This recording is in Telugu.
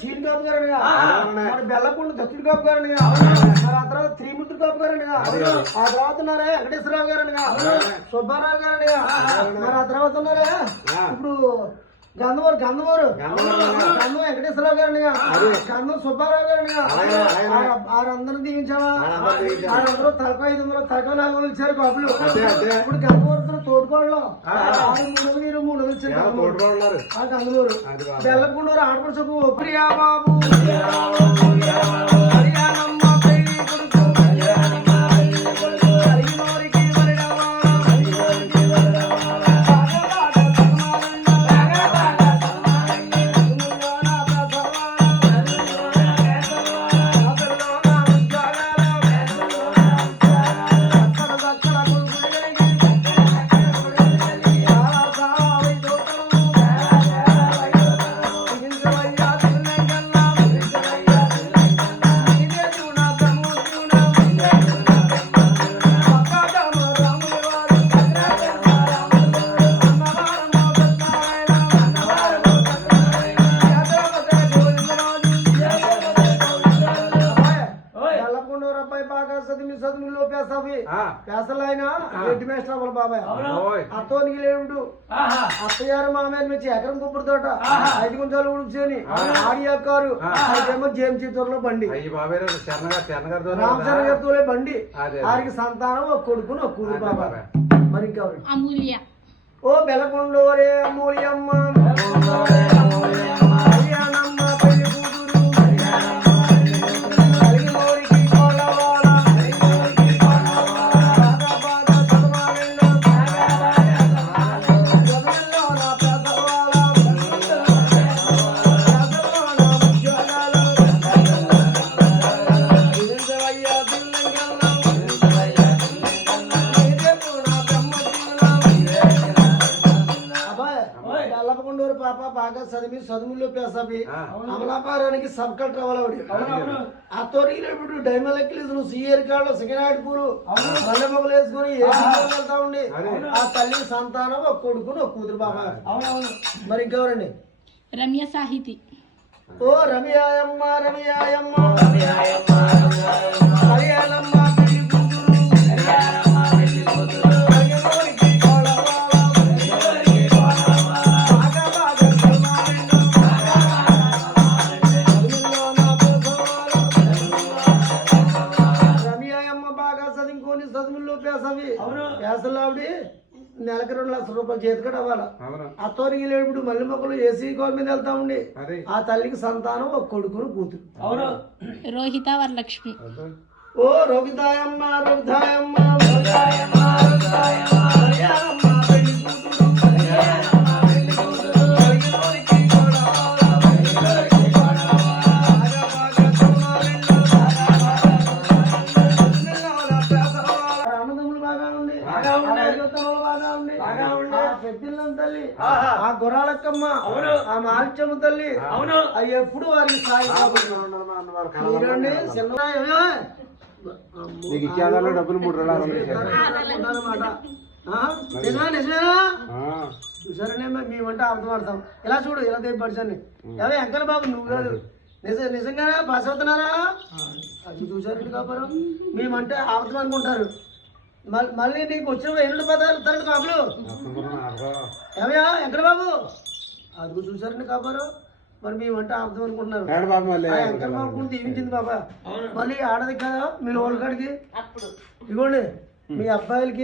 సీన్ కాపు గారు. మరి బెల్లకొండ దత్తుడు కాపు గారు మరి ఆ తర్వాత త్రిమూర్తి కాపు గారు ఆ తర్వాత ఉన్నారే వెంకటేశ్వరరావు గారు సుబ్బారావు గారు మరి ఆ తర్వాత ఉన్నారే? ఇప్పుడు గంధవరు గంధవరు. గంధం వెంకటేశ్వరరావు గారు గంధం సుబ్బారావు గారు వారందరూ దీవించావా వారందరూ తలక ఐదు వందలు తలక నాలుగు వందలు ఇచ్చారు అదే. ఇప్పుడు ఆ. ఆరు మూడు ఇరవై మూడు వందలు ఇచ్చారు గంగలూరు. బెల్లకుండూరు ఆడపడి చెప్పు ప్రియా బాబు. చదివి చదువుల్లో పేసవి ఆ. పేసలైన రెడ్డి మేస్టర్ వాళ్ళ బాబాయ్. అత్తోనికి లేవుడు అత్తగారు మామయ్య వచ్చి ఎకరం కుప్పుడు తోట. ఐదు గుంజాలు ఉడిచేని ఆడియో కారు ఐదేమో జేమ్ చిత్తూరులో బండి. రామచంద్ర గారితోలే బండి. వారికి సంతానం ఒక కొడుకును ఒక కూతురు బాబాయ్. మరి ఇంకెవరు? అమూల్య. ఓ బెలకొండోరే అమ్మూలియమ్మ అబ్బాయి ఎల్లపకొండూరు పాప బాగా చదివి చదువుల్లో పేసవి. అమలాపారానికి సబ్ కలెక్టర్ అవ్వాలి ఆ తొరిగినప్పుడు డైమండ్ ఎక్కిలీస్ నువ్వు సీఏర్ కాళ్ళు సిగనాడి పూలు వేసుకుని వెళ్తా ఉండి. ఆ తల్లి సంతానం ఒక కొడుకును ఒక కూతురు బాబా. మరి ఇంకెవరండి? రమ్య సాహితి. ఓ రమియాయమ్మ రమియాయమ్మ కళ్యాణమ్మ చదువుకొని చదువుల్లో పేసవి పేసలు ఆవిడ నెలకి రెండు లక్షల రూపాయలు చేతికడ అవ్వాలి అత్తోరికి లేడు మల్లె మొక్కలు ఏసీ కాల్ మీద వెళ్తా ఉండి ఆ తల్లికి సంతానం ఒక కొడుకును కూతురు. రోహిత వరలక్ష్మి. ఓ రోగితాయమ్మ రోగితాయమ్మ ఆ పెద్దిల్లం తల్లి. ఆ గురాలక్కమ్మ ఆ మాల్చమ్మ తల్లి. అవును. అవి ఎప్పుడు వారికి సాయి కాబట్టి అన్నవారు కలవరు. మీరండి చిన్న ఏమే? నీకు ఇచ్చేదాలో డబ్బులు మూడు? నిజమా నిజమేనా? ఆ. చూసారనే మేమంటే అర్థం ఇలా చూడు ఇలా దేవి పడిచాన్ని అవే ఎంకల బాబు నువ్వు కాదు నిజ నిజంగానే పాస్ అవుతున్నారా? అది చూసారండి కాపారు. మేమంటే అబద్ధం అనుకుంటారు. మళ్ళీ మళ్ళీ నీకు వచ్చిన ఎల్లుండి పదాలు తరలి అర్థం. ఏమయ్యా ఎక్కడ బాబు? అది చూసారండి కాపారు మరి మేమంటే అర్థం అనుకుంటున్నారు. ఏడు బాబు దీవించింది బాబా. మళ్ళీ ఆడది కదా మీ లోన్ కాడికి? ఇదిగోండి మీ అబ్బాయిలకి